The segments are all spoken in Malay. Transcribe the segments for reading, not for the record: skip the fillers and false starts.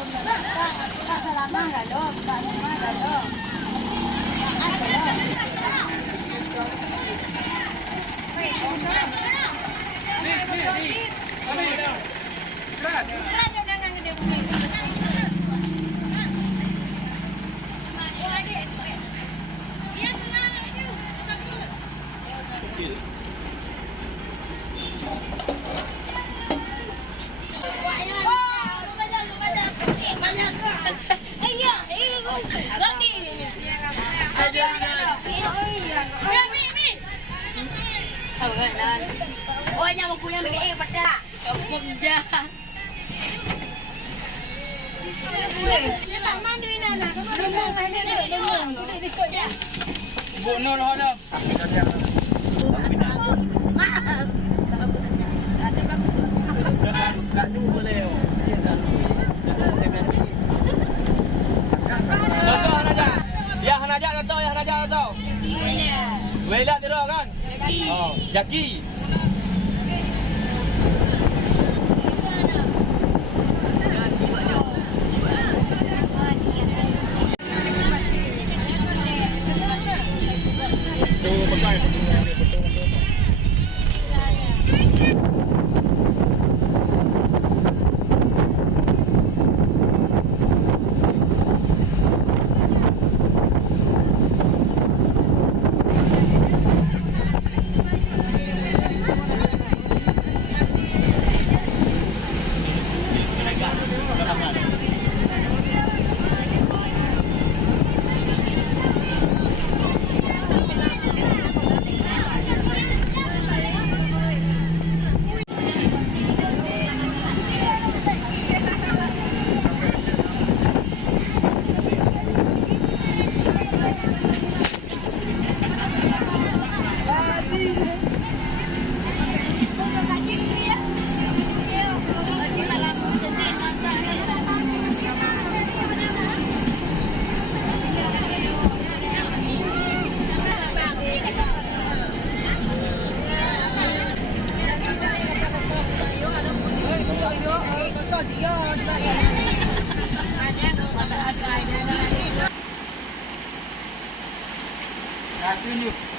Tak selama galo, tak semua galo. Tak galo. Ôi nhà một cú nhà mình cái bắt ra mừng ra bộ nô lo đâu ya hanaja atau ya hanaja atau Wela tiro kan oh Jaki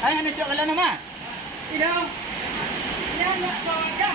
Ay, ano cok kala nama? Tidak. Tidak nak bawa.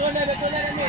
Betul ni.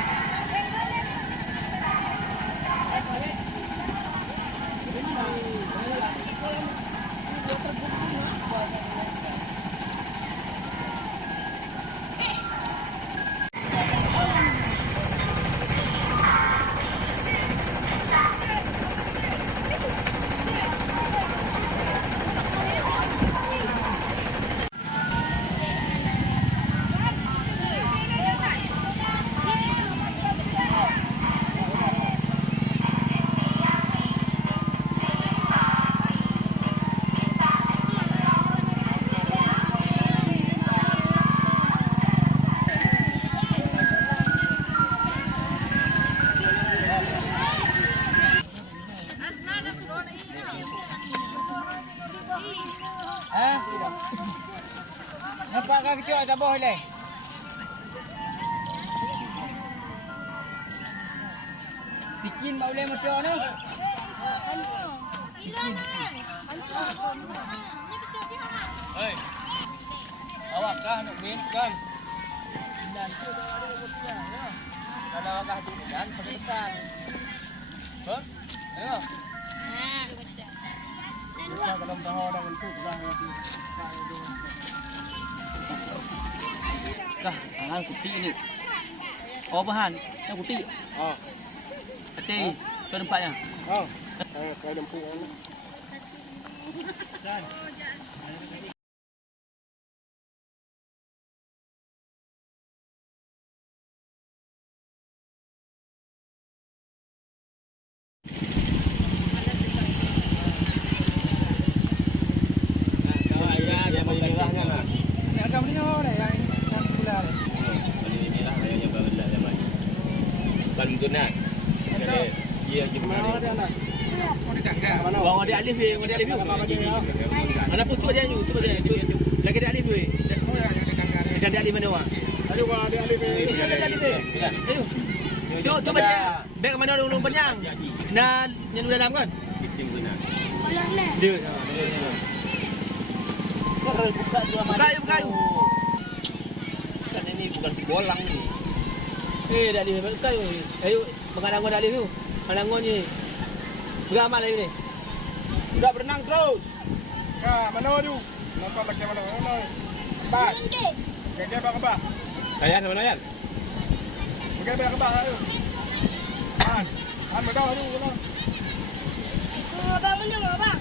Nampak kan kecil tak boleh. Bikin tak boleh macam ni. Hei. Awak kah nak main kan? Nanti ada buktinya ya. Kalau awak hadir kan pada depan. Hah? Ya. Kalau tahu dah untuk dah nanti. Dah, angan kuti ni. Oh bahan, yang kuti. Oh. Hati, tu tempatnya. Oh. Kaya lempu kan. Kan. Agam ni apa dah yang pula. Inilah yang berbela zaman. Bukan tunat. Dia je Mana dia nak? Oh dia tangga. Mana? Bawa dia alif weh, dia alif. Mana putu aja ni, tu aja. Lagi dia alif weh. Oh yang dia tangga ni. Dan dia alif mana wah? Aduh wah dia alif. Dia alif weh. Ayo. Coba dia. Beg mana orang penyang. Dan yang dalam kan? Kalau ni. Dia. Buka dua Buka yuk. Kan ini bukan si bolang ni. Dah alif buka yuk. Ayo, mengadang gua dah alif yuk. Mengadang ni. Beramal lagi ni. Sudah berenang terus. Ha, mana tu? Nampak pakai mana? Mana? Bak. Okey, bak bak. Ayan mana Ayan? Okey, bak bak ayo. Han, betul tu. Abang mana abang?